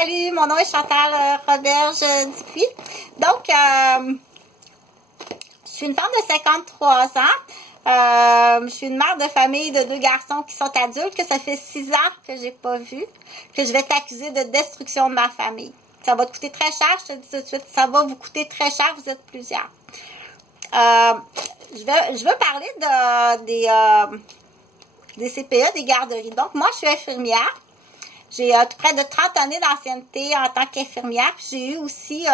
salut, mon nom est Chantal Roberge Dupuis. Donc, je suis une femme de 53 ans. Je suis une mère de famille de 2 garçons qui sont adultes, que ça fait 6 ans que j'ai pas vu, que je vais t'accuser de destruction de ma famille. Ça va te coûter très cher, je te dis tout de suite. Ça va vous coûter très cher, vous êtes plusieurs. Je veux parler des CPE, des garderies. Donc, moi, je suis infirmière. J'ai près de 30 années d'ancienneté en tant qu'infirmière. J'ai eu aussi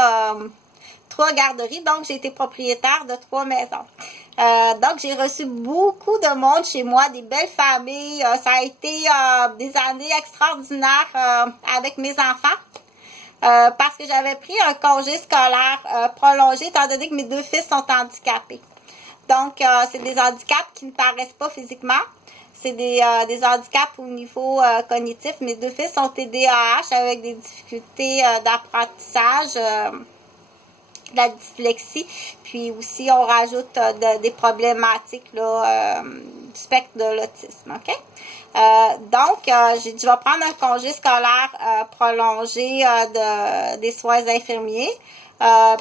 3 garderies, donc j'ai été propriétaire de 3 maisons. Donc, j'ai reçu beaucoup de monde chez moi, des belles familles. Ça a été des années extraordinaires avec mes enfants. Parce que j'avais pris un congé scolaire prolongé, étant donné que mes 2 fils sont handicapés. Donc, c'est des handicaps qui ne paraissent pas physiquement. C'est des handicaps au niveau cognitif. Mes 2 fils sont TDAH avec des difficultés d'apprentissage, de la dyslexie. Puis aussi, on rajoute des problématiques là, du spectre de l'autisme. OK? Donc, j'ai dit, je vais prendre un congé scolaire prolongé des soins infirmiers.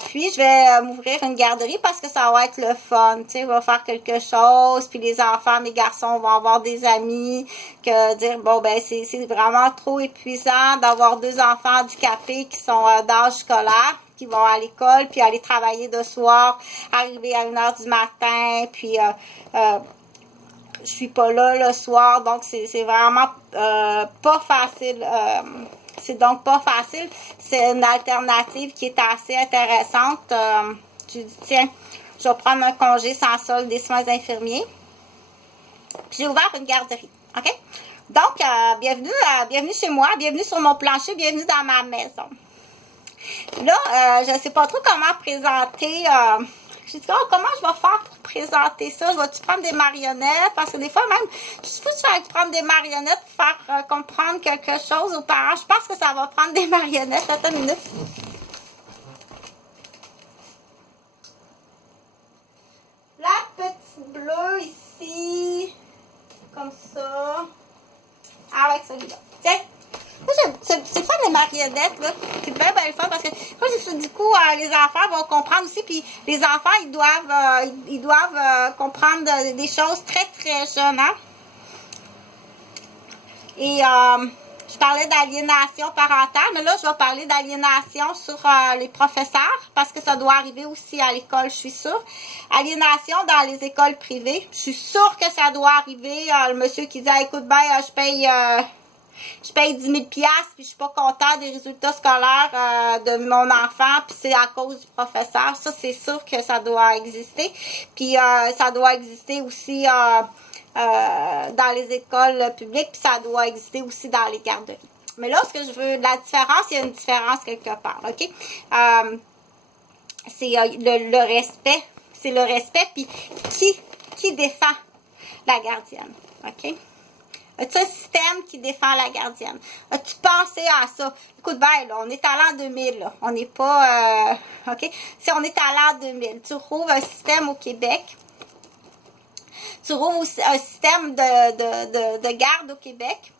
Puis, je vais m'ouvrir une garderie parce que ça va être le fun. Tu sais, on va faire quelque chose. Puis, les enfants, mes garçons vont avoir des amis. Que dire, bon, ben, c'est vraiment trop épuisant d'avoir 2 enfants handicapés qui sont d'âge scolaire, qui vont à l'école, puis aller travailler de soir, arriver à 1h du matin, puis je suis pas là le soir, donc c'est vraiment pas facile. C'est donc pas facile. C'est une alternative qui est assez intéressante. Je dis, tiens, je vais prendre un congé sans solde des soins infirmiers. Puis j'ai ouvert une garderie. OK? Donc, bienvenue chez moi, bienvenue sur mon plancher, bienvenue dans ma maison. Là, je ne sais pas trop comment présenter. J'ai dit, oh, comment je vais faire pour présenter ça? Je vais-tu prendre des marionnettes? Parce que des fois, même, je suis foutue prendre des marionnettes pour faire comprendre quelque chose aux parents. Je pense que ça va prendre des marionnettes. Attends une minute. La petite bleue ici. Comme ça. Avec celui-là. Tiens. C'est le fun des marionnettes, là. C'est bien le fun parce que du coup, les enfants vont comprendre aussi. Puis les enfants, ils doivent comprendre des choses très, très jeunes. Hein? Et je parlais d'aliénation parentale, mais là, je vais parler d'aliénation sur les professeurs parce que ça doit arriver aussi à l'école, je suis sûre. Aliénation dans les écoles privées. Je suis sûre que ça doit arriver. Le monsieur qui dit, ah, écoute, ben, je paye 10 000 $, puis je suis pas content des résultats scolaires de mon enfant, puis c'est à cause du professeur. Ça, c'est sûr que ça doit exister. Puis ça doit exister aussi dans les écoles publiques, puis ça doit exister aussi dans les garderies. Mais là, ce que je veux, la différence, il y a une différence quelque part, OK? C'est le respect. C'est le respect, puis qui défend la gardienne, OK? As-tu un système qui défend la gardienne? As-tu pensé à ça? Écoute, ben, là, on est à l'an 2000, là. On n'est pas... OK? Si on est à l'an 2000, tu trouves un système au Québec. Tu trouves aussi un système de garde au Québec.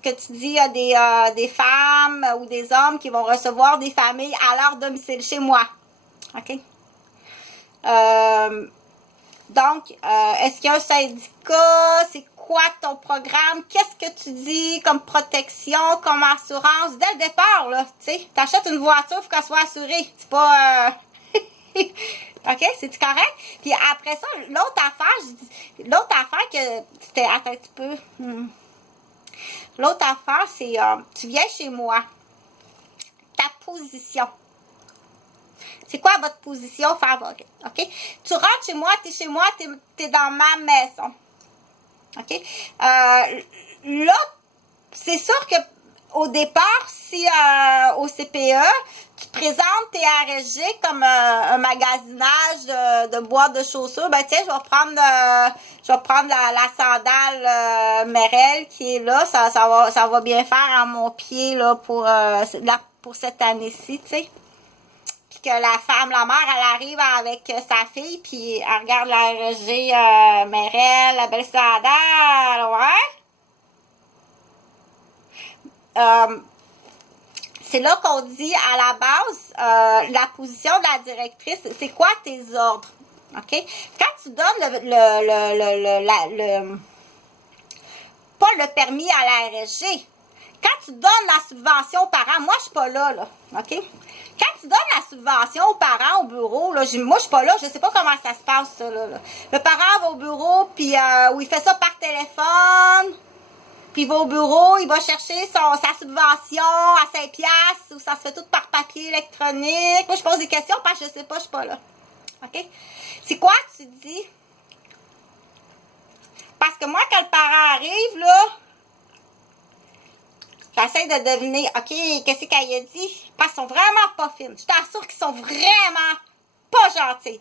Que tu dis, il y a des femmes ou des hommes qui vont recevoir des familles à leur domicile, chez moi. OK? Donc, est-ce qu'il y a un syndicat? C'est quoi ton programme? Qu'est-ce que tu dis comme protection, comme assurance? Dès le départ, là, tu sais, t'achètes une voiture, il faut qu'elle soit assurée. C'est pas... OK? C'est-tu correct? Puis après ça, l'autre affaire que c'était... Attends un petit peu. L'autre affaire, c'est... tu viens chez moi. Ta position. C'est quoi votre position favorite? OK? Tu rentres chez moi, t'es dans ma maison. OK? Là, c'est sûr que au départ, si au CPE, tu présentes tes RSG comme un magasinage de boîtes de chaussures, ben tiens, je vais prendre la sandale Merrell qui est là, ça va bien faire à mon pied là pour cette année-ci, tu sais. Puis que la mère, elle arrive avec sa fille, puis elle regarde la RSG Merrell, la belle sandale, ouais. c'est là qu'on dit à la base, la position de la directrice, c'est quoi tes ordres? OK? Quand tu donnes pas le permis à la RSG, quand tu donnes la subvention aux parents, moi, je suis pas là, OK? Quand tu donnes la subvention aux parents au bureau, là, moi, je suis pas là, je sais pas comment ça se passe, ça, là. Le parent va au bureau, puis où il fait ça par téléphone, puis il va au bureau, il va chercher sa subvention à 5 piastres, ou ça se fait tout par papier électronique. Moi, je pose des questions parce que je sais pas, je suis pas là. OK? C'est quoi que tu dis? Parce que moi, quand le parent arrive, là, j'essaie de deviner, OK, qu'est-ce qu'elle a dit? Parce qu'ils sont vraiment pas fines. Je t'assure qu'ils sont vraiment pas gentils.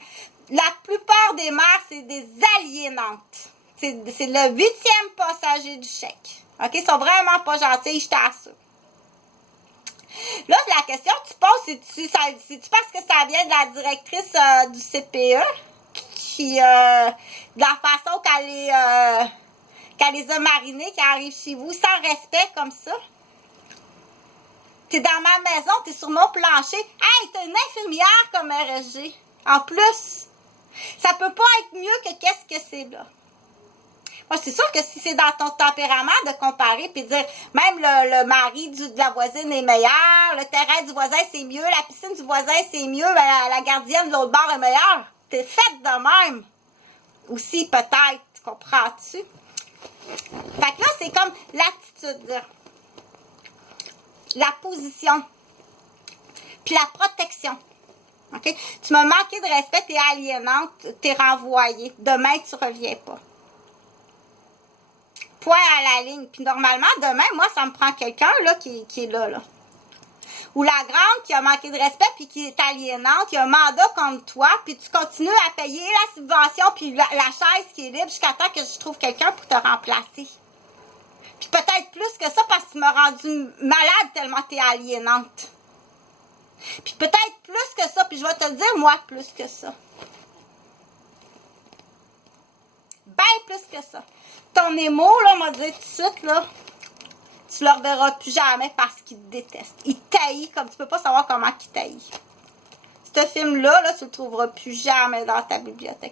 La plupart des mères, c'est des aliénantes. C'est le 8e passager du chèque. OK? Ils sont vraiment pas gentils, je t'assure. Là, la question que tu poses, c'est-tu parce que ça vient de la directrice du CPE qui, de la façon qu'elle les a marinés, qui arrivent chez vous sans respect comme ça? T'es dans ma maison, t'es sur mon plancher. Hey, t'es une infirmière comme RSG. En plus, ça peut pas être mieux que qu'est-ce que c'est là. Moi, c'est sûr que si c'est dans ton tempérament de comparer puis de dire même le mari de la voisine est meilleur, le terrain du voisin c'est mieux, la piscine du voisin c'est mieux, ben, la gardienne de l'autre bord est meilleure. T'es faite de même. Aussi, peut-être, comprends-tu? Fait que là, c'est comme l'attitude, la position, puis la protection. OK? Tu m'as manqué de respect, t'es aliénante, t'es renvoyée. Demain, tu reviens pas. Point à la ligne. Puis normalement, demain, moi, ça me prend quelqu'un là qui est là. Ou la grande qui a manqué de respect puis qui est aliénante, qui a un mandat contre toi, puis tu continues à payer la subvention puis la chaise qui est libre jusqu'à temps que je trouve quelqu'un pour te remplacer. Puis peut-être plus que ça parce que tu m'as rendu malade tellement t'es aliénante. Puis peut-être plus que ça, puis je vais te le dire, moi, plus que ça. Ben plus que ça. Ton émo, là, m'a dit tout de suite, là, tu le reverras plus jamais parce qu'il te déteste. Il t'haït comme tu peux pas savoir comment il t'haït. Ce film-là, là, tu le trouveras plus jamais dans ta bibliothèque.